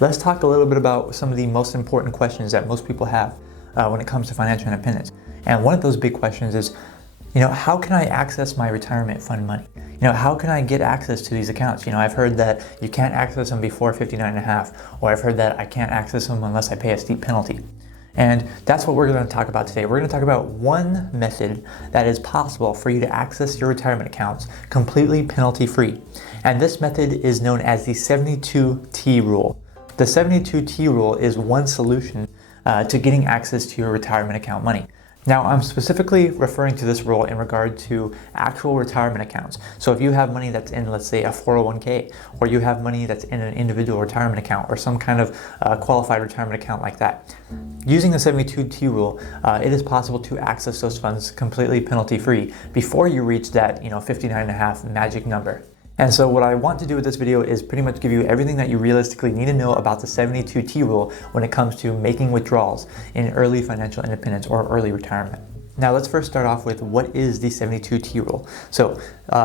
Let's talk a little bit about some of the most important questions that most people have when it comes to financial independence. And one of those big questions is, how can I access my retirement fund money? How can I get access to these accounts? I've heard that you can't access them before 59 and a half, or I've heard that I can't access them unless I pay a steep penalty. And that's what we're going to talk about today. We're going to talk about one method that is possible for you to access your retirement accounts completely penalty-free. And this method is known as the 72T rule. The 72T rule is one solution to getting access to your retirement account money. Now, I'm specifically referring to this rule in regard to actual retirement accounts. So if you have money that's in, let's say, a 401k, or you have money that's in an individual retirement account, or some kind of qualified retirement account like that, using the 72T rule, it is possible to access those funds completely penalty-free before you reach that 59 and a half magic number. And so what I want to do with this video is pretty much give you everything that you realistically need to know about the 72T rule when it comes to making withdrawals in early financial independence or early retirement. Now let's first start off with what is the 72T rule. So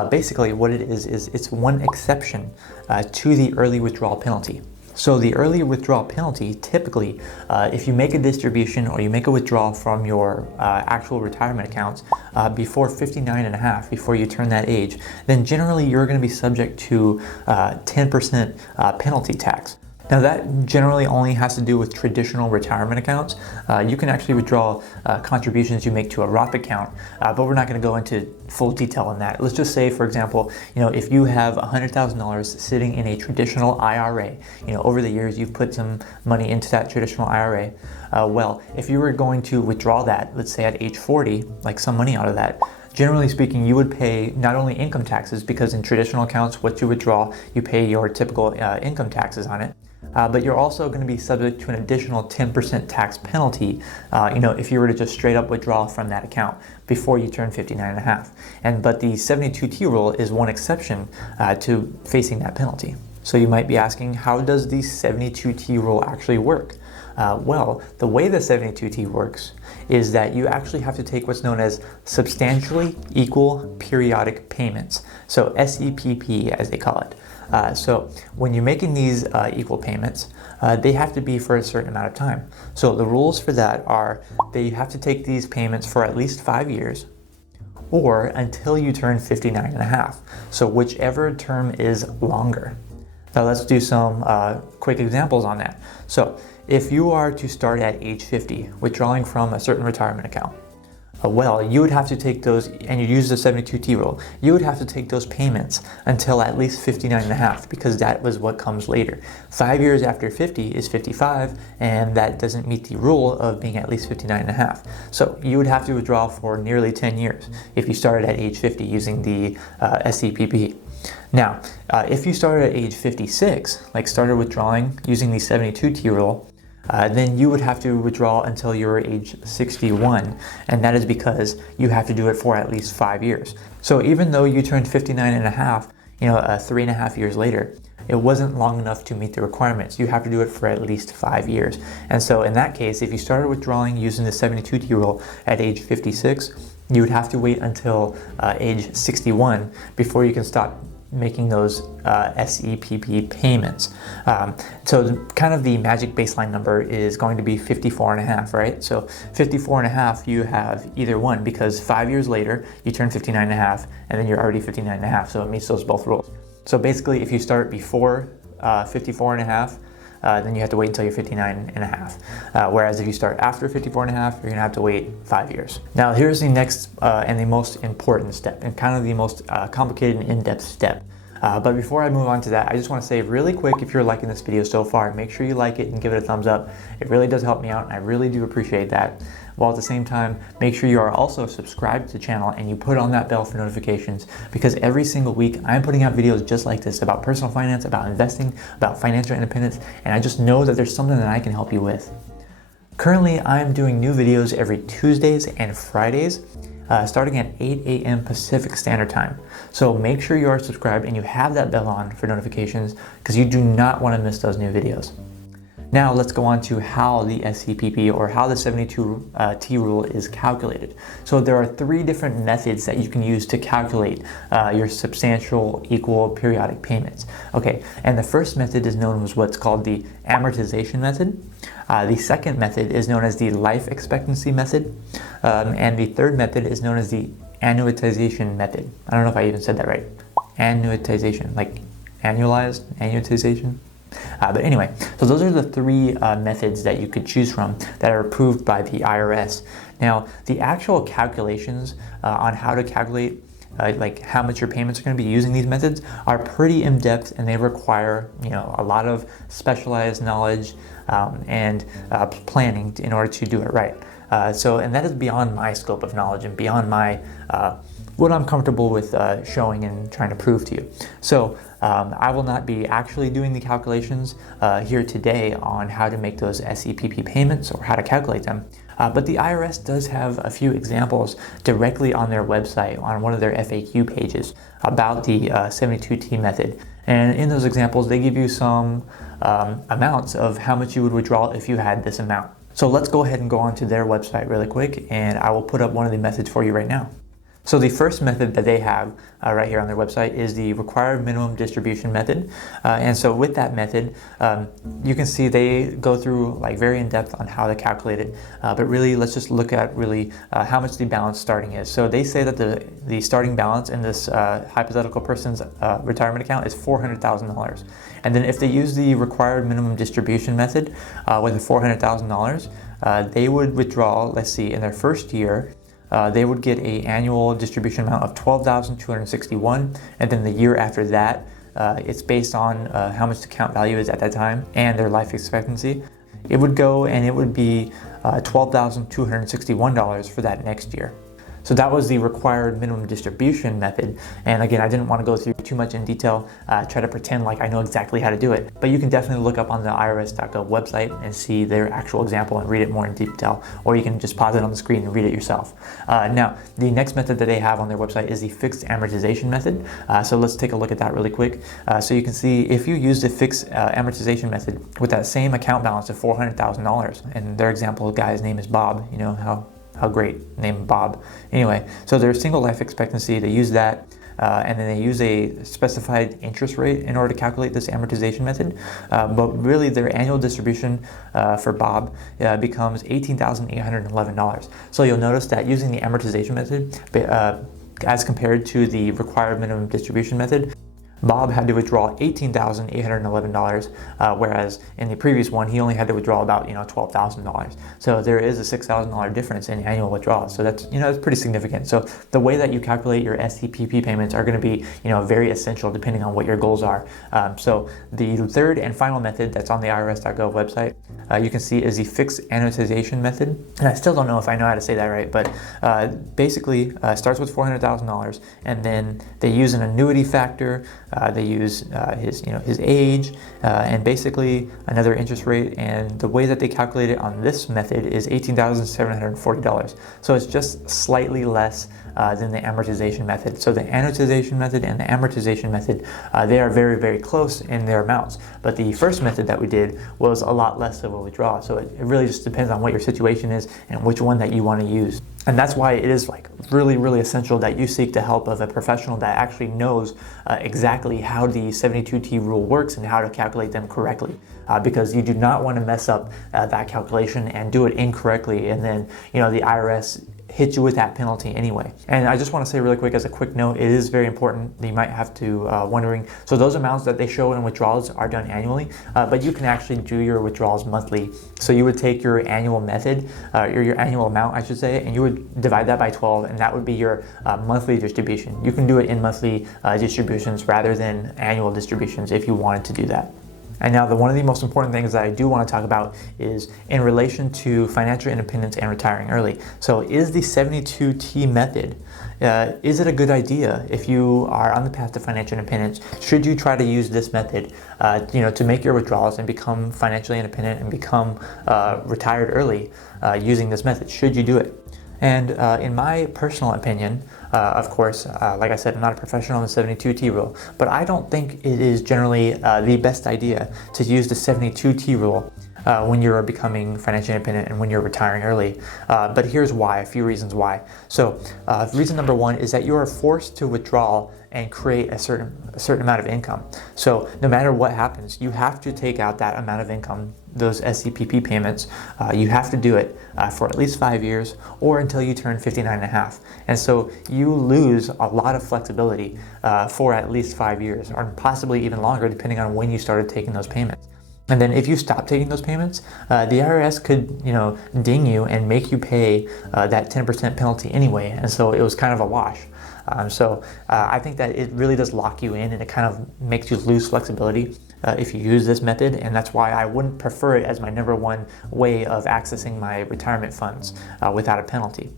basically what it is it's one exception to the early withdrawal penalty. So the early withdrawal penalty, typically, if you make a distribution or you make a withdrawal from your actual retirement accounts before 59 and a half, before you turn that age, then generally you're going to be subject to 10% penalty tax. Now that generally only has to do with traditional retirement accounts. You can actually withdraw contributions you make to a Roth account, but we're not going to go into full detail on that. Let's just say, for example, if you have $100,000 sitting in a traditional IRA, over the years you've put some money into that traditional IRA. Well, if you were going to withdraw that, let's say at age 40, like some money out of that, generally speaking, you would pay not only income taxes, because in traditional accounts, what you withdraw, you pay your typical income taxes on it. But you're also going to be subject to an additional 10% tax penalty, if you were to just straight up withdraw from that account before you turn 59 and a half. But the 72T rule is one exception to facing that penalty. So you might be asking, how does the 72T rule actually work? Well, the way the 72T works is that you actually have to take what's known as substantially equal periodic payments. So SEPP, as they call it. So when you're making these equal payments, they have to be for a certain amount of time. So the rules for that are that you have to take these payments for at least 5 years, or until you turn 59 and a half. So whichever term is longer. Now let's do some quick examples on that. So if you are to start at age 50, withdrawing from a certain retirement account, well, you would have to take those, and you use the 72T rule, you would have to take those payments until at least 59 and a half, because that was what comes later. 5 years after 50 is 55, and that doesn't meet the rule of being at least 59 and a half. So you would have to withdraw for nearly 10 years if you started at age 50 using the SEPP. Now, if you started at age 56, like started withdrawing using the 72T rule, then you would have to withdraw until you're age 61, and that is because you have to do it for at least 5 years. So even though you turned 59 and a half, 3.5 years later, it wasn't long enough to meet the requirements. You have to do it for at least 5 years. And so in that case, if you started withdrawing using the 72T rule at age 56, you would have to wait until age 61 before you can stop making those SEPP payments. So kind of the magic baseline number is going to be 54 and a half, right? So 54 and a half, you have either one, because 5 years later, you turn 59 and a half, and then you're already 59 and a half, so it meets those both rules. So basically, if you start before 54 and a half, then you have to wait until you're 59 and a half. Whereas if you start after 54 and a half, you're gonna have to wait 5 years. Now here's the next and the most important step, and kind of the most complicated and in-depth step. But before I move on to that, I just want to say really quick, if you're liking this video so far, make sure you like it and give it a thumbs up. It really does help me out, and I really do appreciate that. While at the same time, make sure you are also subscribed to the channel and you put on that bell for notifications, because every single week I'm putting out videos just like this about personal finance, about investing, about financial independence, and I just know that there's something that I can help you with. Currently, I'm doing new videos every Tuesdays and Fridays, starting at 8 a.m. Pacific Standard Time. So make sure you are subscribed and you have that bell on for notifications, because you do not want to miss those new videos. Now let's go on to how the SEPP or how the 72T rule is calculated. So there are 3 different methods that you can use to calculate your substantial equal periodic payments. Okay, and the first method is known as what's called the amortization method. The second method is known as the life expectancy method. And the third method is known as the annuitization method. I don't know if I even said that right. Annuitization, like annualized, annuitization. But anyway, so those are the 3 methods that you could choose from that are approved by the IRS. Now, the actual calculations on how to calculate like how much your payments are going to be using these methods are pretty in-depth, and they require a lot of specialized knowledge and planning in order to do it right. And that is beyond my scope of knowledge and beyond my what I'm comfortable with showing and trying to prove to you. So I will not be actually doing the calculations here today on how to make those SEPP payments or how to calculate them. But the IRS does have a few examples directly on their website, on one of their FAQ pages, about the 72T method. And in those examples, they give you some amounts of how much you would withdraw if you had this amount. So let's go ahead and go onto their website really quick, and I will put up one of the methods for you right now. So the first method that they have right here on their website is the required minimum distribution method. And so with that method, you can see they go through like very in depth on how to calculate it. But really, let's just look at really how much the balance starting is. So they say that the starting balance in this hypothetical person's retirement account is $400,000. And then if they use the required minimum distribution method with the $400,000, they would withdraw, let's see, in their first year, they would get an annual distribution amount of $12,261, and then the year after that, it's based on how much the account value is at that time and their life expectancy. It would go and it would be $12,261 for that next year. So that was the required minimum distribution method. And again, I didn't want to go through too much in detail, try to pretend like I know exactly how to do it. But you can definitely look up on the irs.gov website and see their actual example and read it more in detail, or you can just pause it on the screen and read it yourself. Now, the next method that they have on their website is the fixed amortization method. So let's take a look at that really quick. So you can see if you use the fixed amortization method with that same account balance of $400,000, and their example guy's name is Bob, you know, how great, name Bob. Anyway, so their single life expectancy, they use that, and then they use a specified interest rate in order to calculate this amortization method. But really their annual distribution for Bob becomes $18,811. So you'll notice that using the amortization method, as compared to the required minimum distribution method, Bob had to withdraw $18,811, whereas in the previous one, he only had to withdraw about $12,000. So there is a $6,000 difference in annual withdrawals. So that's that's pretty significant. So the way that you calculate your SEPP payments are going to be very essential depending on what your goals are. So the third and final method that's on the irs.gov website, you can see is the fixed annuitization method. And I still don't know if I know how to say that right, but basically starts with $400,000, and then they use an annuity factor. They use his age and basically another interest rate, and the way that they calculate it on this method is $18,740. So it's just slightly less than the amortization method. So the annuitization method and the amortization method, they are very, very close in their amounts. But the first method that we did was a lot less of a withdrawal. So it really just depends on what your situation is and which one that you want to use. And that's why it is really, really essential that you seek the help of a professional that actually knows exactly how the 72T rule works and how to calculate them correctly. Because you do not want to mess up that calculation and do it incorrectly, and then the IRS hit you with that penalty anyway. And I just want to say really quick, as a quick note, it is very important. You might have to wondering, so those amounts that they show in withdrawals are done annually, but you can actually do your withdrawals monthly. So you would take your annual method, or your annual amount, I should say, and you would divide that by 12, and that would be your monthly distribution. You can do it in monthly distributions rather than annual distributions if you wanted to do that. And now one of the most important things that I do want to talk about is in relation to financial independence and retiring early. So is the 72T method, is it a good idea if you are on the path to financial independence? Should you try to use this method to make your withdrawals and become financially independent and become retired early using this method? Should you do it? And in my personal opinion, of course, like I said, I'm not a professional in the 72T rule, but I don't think it is generally the best idea to use the 72T rule when you're becoming financially independent and when you're retiring early. But here's why, a few reasons why. So reason number one is that you are forced to withdraw and create a certain amount of income. So no matter what happens, you have to take out that amount of income, those SCPP payments. You have to do it for at least 5 years or until you turn 59 and a half. And so you lose a lot of flexibility for at least 5 years, or possibly even longer, depending on when you started taking those payments. And then if you stop taking those payments, the IRS could, ding you and make you pay that 10% penalty anyway. And so it was kind of a wash. So I think that it really does lock you in, and it kind of makes you lose flexibility if you use this method. And that's why I wouldn't prefer it as my number one way of accessing my retirement funds without a penalty.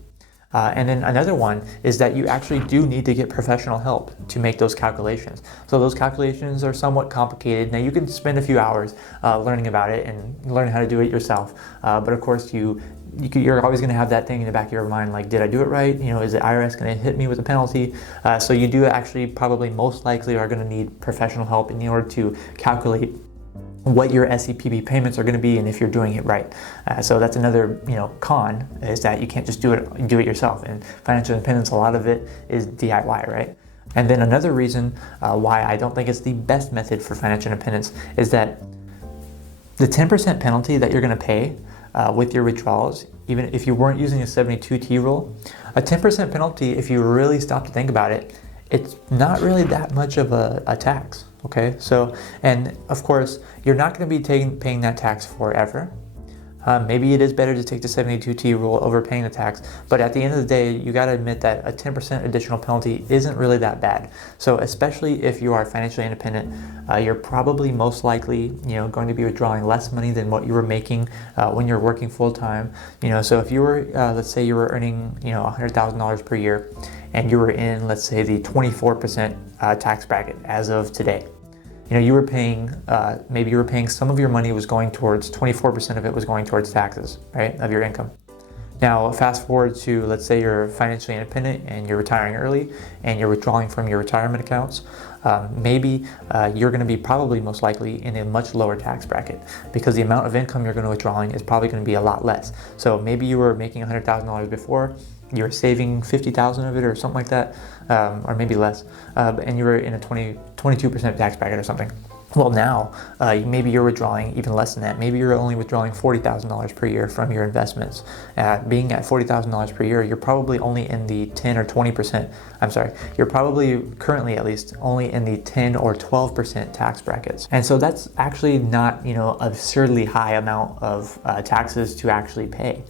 And then another one is that you actually do need to get professional help to make those calculations. So those calculations are somewhat complicated. Now you can spend a few hours learning about it and learn how to do it yourself. But of course you're always going to have that thing in the back of your mind, like, did I do it right? Is the IRS going to hit me with a penalty? So you do actually probably most likely are going to need professional help in order to calculate what your SCPP payments are going to be and if you're doing it right. So that's another con, is that you can't just do it yourself. And financial independence, a lot of it is DIY, right? And then another reason why I don't think it's the best method for financial independence is that the 10% penalty that you're going to pay with your withdrawals, even if you weren't using a 72T rule, a 10% penalty, if you really stop to think about it, it's not really that much of a tax. Okay, so, and of course, you're not going to be paying that tax forever. Maybe it is better to take the 72T rule over paying the tax, but at the end of the day, you got to admit that a 10% additional penalty isn't really that bad. So especially if you are financially independent, you're probably most likely, going to be withdrawing less money than what you were making when you're working full time. So if you were, let's say you were earning, $100,000 per year, and you were in, let's say, the 24% tax bracket as of today. You were paying, maybe you were paying, some of your money was going towards, 24% of it was going towards taxes, right, of your income. Now, fast forward to, let's say you're financially independent and you're retiring early and you're withdrawing from your retirement accounts. Maybe you're going to be probably most likely in a much lower tax bracket, because the amount of income you're going to withdrawing is probably going to be a lot less. So maybe you were making $100,000 before, you were saving 50,000 of it or something like that, or maybe less, and you were in a 22% tax bracket or something. Well, now maybe you're withdrawing even less than that. Maybe you're only withdrawing $40,000 per year from your investments. Being at $40,000 per year, you're probably only in the 10 or 20%. I'm sorry, you're probably currently at least only in the 10 or 12% tax brackets. And so that's actually not, absurdly high amount of taxes to actually pay.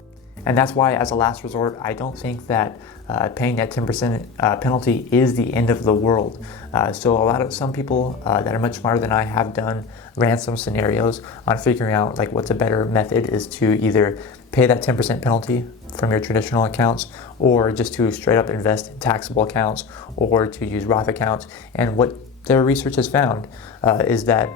And that's why, as a last resort, I don't think that paying that 10% penalty is the end of the world. So some people that are much smarter than I ran some scenarios on figuring out like what's a better method, is to either pay that 10% penalty from your traditional accounts, or just to straight up invest in taxable accounts, or to use Roth accounts. And what their research has found is that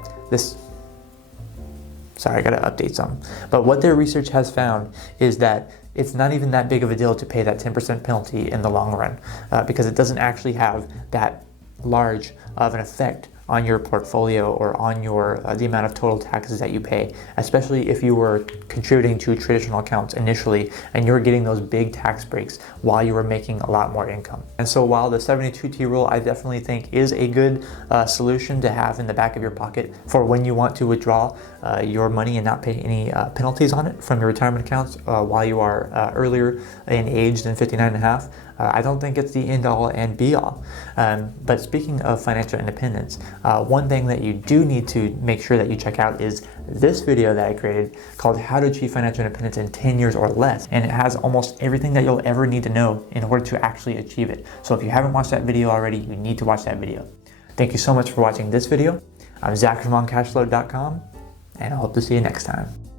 Sorry, I gotta update some. But what their research has found is that it's not even that big of a deal to pay that 10% penalty in the long run, because it doesn't actually have that large of an effect on your portfolio or on your the amount of total taxes that you pay, especially if you were contributing to traditional accounts initially and you were getting those big tax breaks while you were making a lot more income. And so while the 72T rule, I definitely think, is a good solution to have in the back of your pocket for when you want to withdraw your money and not pay any penalties on it from your retirement accounts while you are earlier in age than 59 and a half, I don't think it's the end all and be all. But speaking of financial independence, one thing that you do need to make sure that you check out is this video that I created called How to Achieve Financial Independence in 10 Years or Less. And it has almost everything that you'll ever need to know in order to actually achieve it. So if you haven't watched that video already, you need to watch that video. Thank you so much for watching this video. I'm Zach from OnCashflow.com, and I hope to see you next time.